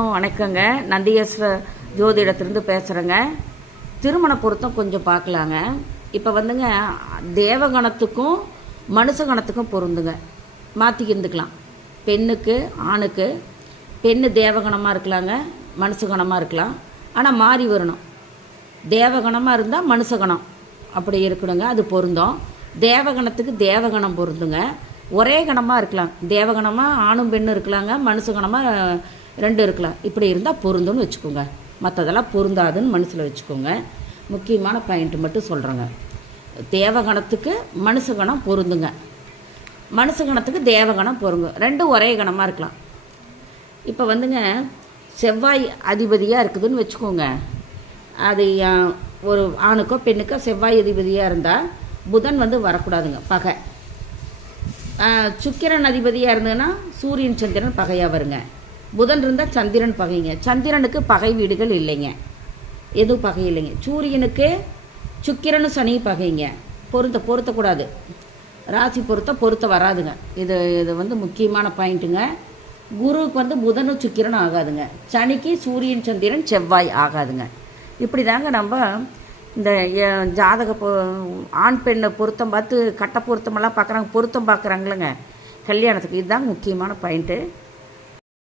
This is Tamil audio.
வணக்கங்க. நந்திகேஸ்வர ஜோதிடத்திலிருந்து பேசுகிறேங்க. திருமண பொருத்தம் கொஞ்சம் பார்க்கலாங்க. இப்போ வந்துங்க தேவகணத்துக்கும் மனுஷகணத்துக்கும் பொருந்துங்க. மாற்றிக்கிருந்துக்கலாம். பெண்ணுக்கு ஆணுக்கு பெண்ணு தேவகணமாக இருக்கலாங்க, மனுஷகணமாக இருக்கலாம். ஆனால் மாறி வரணும். தேவகணமாக இருந்தால் மனுஷகணம் அப்படி இருக்கணுங்க, அது பொருந்தும். தேவகணத்துக்கு தேவகணம் பொருந்துங்க. ஒரே கணமாக இருக்கலாம். தேவகணமாக ஆணும் பெண்ணும் இருக்கலாங்க, மனுஷகணமாக ரெண்டு இருக்கலாம். இப்படி இருந்தால் பொருந்தும்னு வச்சுக்கோங்க. மற்றதெல்லாம் பொருந்தாதுன்னு மனசில் வச்சுக்கோங்க. முக்கியமான பாயிண்ட் மட்டும் சொல்கிறேங்க. தேவகணத்துக்கு மனுஷகணம் பொருந்துங்க, மனுஷகணத்துக்கு தேவகணம் பொருங்க. ரெண்டும் ஒரே கணமாக இருக்கலாம். இப்போ வந்துங்க செவ்வாய் அதிபதியாக இருக்குதுன்னு வச்சுக்கோங்க. அது ஒரு ஆணுக்கோ பெண்ணுக்கோ செவ்வாய் அதிபதியாக இருந்தால் புதன் வந்து வரக்கூடாதுங்க, பகை. சுக்கிரன் அதிபதியாக இருந்ததுன்னா சூரியன் சந்திரன் பகையாக வருங்க. புதன் இருந்தால் சந்திரன் பகைங்க. சந்திரனுக்கு பகை வீடுகள் இல்லைங்க, எதுவும் பகை இல்லைங்க. சூரியனுக்கு சுக்கிரனும் சனி பகைங்க. பொருத்தக்கூடாது. ராசி பொருத்த வராதுங்க. இது வந்து முக்கியமான பாயிண்ட்டுங்க. குருவுக்கு வந்து புதனும் சுக்கிரனும் ஆகாதுங்க. சனிக்கு சூரியன் சந்திரன் செவ்வாய் ஆகாதுங்க. இப்படி தாங்க நம்ம இந்த ஜாதக ஆண் பெண்ணை பொருத்தம் பார்த்து கட்ட பொருத்தமெல்லாம் பார்க்குறாங்க, பொருத்தம் பார்க்குறாங்களேங்க கல்யாணத்துக்கு. இதுதாங்க முக்கியமான பாயிண்ட்டு.